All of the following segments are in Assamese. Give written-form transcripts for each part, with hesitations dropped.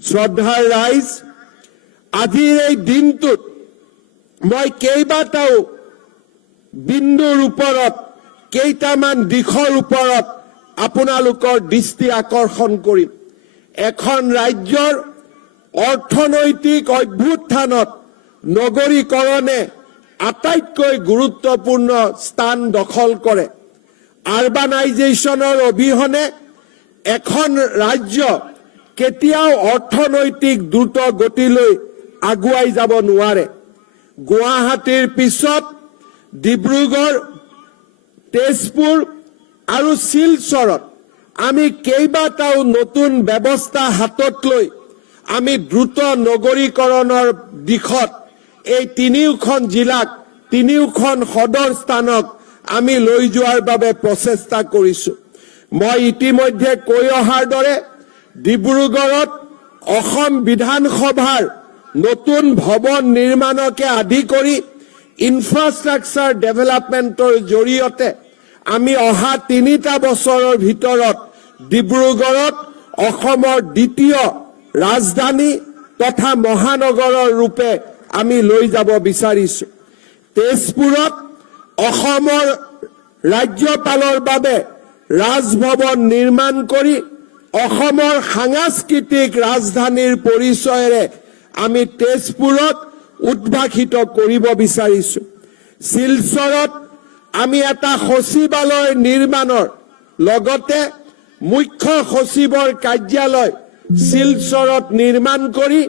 শ্ৰদ্ধাৰ ৰাইজ, আজিৰ এই দিনটোত মই কেইবাটাও বিন্দুৰ ওপৰত কেইটামান দিশৰ ওপৰত আপোনালোকৰ দৃষ্টি আকৰ্ষণ কৰিম। এখন ৰাজ্যৰ অৰ্থনৈতিক অভ্যুত্থানত নগৰীকৰণে আটাইতকৈ গুৰুত্বপূৰ্ণ স্থান দখল কৰে। আৰবানাইজেশ্যনৰ অবিহনে এখন ৰাজ্য কেতিয়াও অৰ্থনৈতিক দ্ৰুত গতিলৈ আগুৱাই যাব নোৱাৰে। গুৱাহাটীৰ পিছত ডিব্ৰুগড়, তেজপুৰ আৰু শিলচৰত আমি কেইবাটাও নতুন ব্যৱস্থা হাতত লৈ আমি দ্ৰুত নগৰীকৰণৰ দিশত এই তিনিওখন জিলাক, তিনিওখন সদৰ স্থানক আমি লৈ যোৱাৰ বাবে প্ৰচেষ্টা কৰিছো। মই ইতিমধ্যে কৈ অহাৰ দৰে ডিব্ৰুগড়ত অসম বিধানসভাৰ নতুন ভৱন নিৰ্মাণকে আদি কৰি ইনফ্ৰাষ্ট্ৰাকচাৰ ডেভেলপমেণ্টৰ জৰিয়তে আমি অহা 3টা বছৰৰ ভিতৰত ডিব্ৰুগড়ত অসমৰ দ্বিতীয় ৰাজধানী তথা মহানগৰৰ ৰূপে আমি লৈ যাব বিচাৰিছো। তেজপুৰত অসমৰ ৰাজ্যপালৰ বাবে ৰাজভৱন নিৰ্মাণ কৰি অসমৰ সাংস্কৃতিক ৰাজধানীৰ পৰিচয়েৰে আমি তেজপুৰত উদ্ভাসিত কৰিব বিচাৰিছো। শিলচৰত আমি এটা সচিবালয় নিৰ্মাণৰ লগতে মুখ্য সচিবৰ কাৰ্যালয় শিলচৰত নিৰ্মাণ কৰি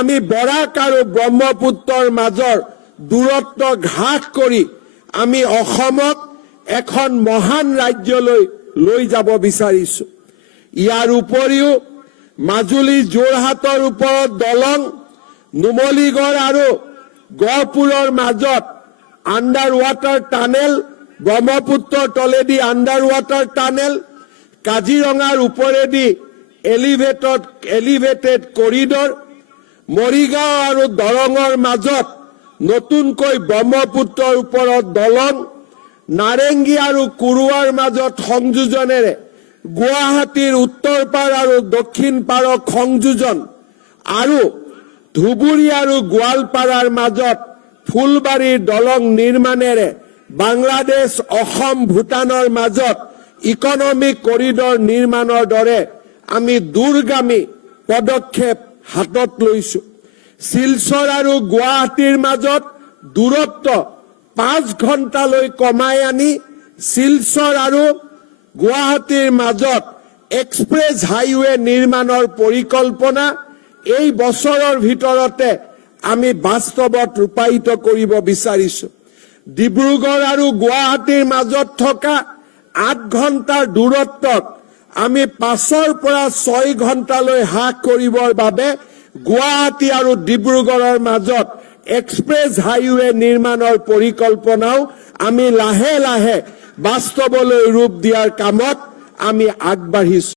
আমি বৰাক আৰু ব্ৰহ্মপুত্ৰৰ মাজৰ দূৰত্ব হ্ৰাস কৰি আমি অসমক এখন মহান ৰাজ্যলৈ লৈ যাব বিচাৰিছো। ইয়াৰ উপৰিও মাজুলী যোৰহাটৰ ওপৰত দলং, নুমলীগড় আৰু গহপুৰৰ মাজত আণ্ডাৰ ৱাটাৰ টানেল, ব্ৰহ্মপুত্ৰৰ তলেদি আণ্ডাৰ ৱাটাৰ টানেল, কাজিৰঙাৰ ওপৰেদি এলিভেটেড কৰিডৰ, মৰিগাঁও আৰু দৰঙৰ মাজত নতুনকৈ ব্ৰহ্মপুত্ৰৰ ওপৰত দলং, নাৰেংগী আৰু কুৰুৱাৰ মাজত সংযোজনেৰে গুৱাহাটীৰ উত্তৰ পাৰ আৰু দক্ষিণ পাৰক সংযোজন আৰু ধুবুৰী আৰু গোৱালপাৰাৰ মাজত ফুলবাৰীৰ দলং নিৰ্মাণেৰে বাংলাদেশ, অসম, ভূটানৰ মাজত ইকনমিক কৰিডৰ নিৰ্মাণৰ দৰে আমি দূৰগামী পদক্ষেপ হাতত লৈছো। শিলচৰ আৰু গুৱাহাটীৰ মাজত দূৰত্ব 5 ঘণ্টালৈ কমাই আনি শিলচৰ আৰু গুৱাহাটীৰ মাজত এক্সপ্ৰেছ হাইৱে নিৰ্মাণৰ পৰিকল্পনা এই বছৰৰ ভিতৰতে আমি বাস্তৱত ৰূপায়িত কৰিব বিচাৰিছো। ডিব্ৰুগড় আৰু গুৱাহাটীৰ মাজত থকা 8 ঘণ্টাৰ দূৰত্বক আমি 5ৰ পৰা 6 ঘণ্টালৈ হ্ৰাস কৰিবৰ বাবে গুৱাহাটী আৰু ডিব্ৰুগড়ৰ মাজত এক্সপ্ৰেছ হাইৱে নিৰ্মাণৰ পৰিকল্পনাও আমি লাহে লাহে বাস্তৱলৈ ৰূপ দিয়াৰ কামত আমি আগবাঢ়িছো।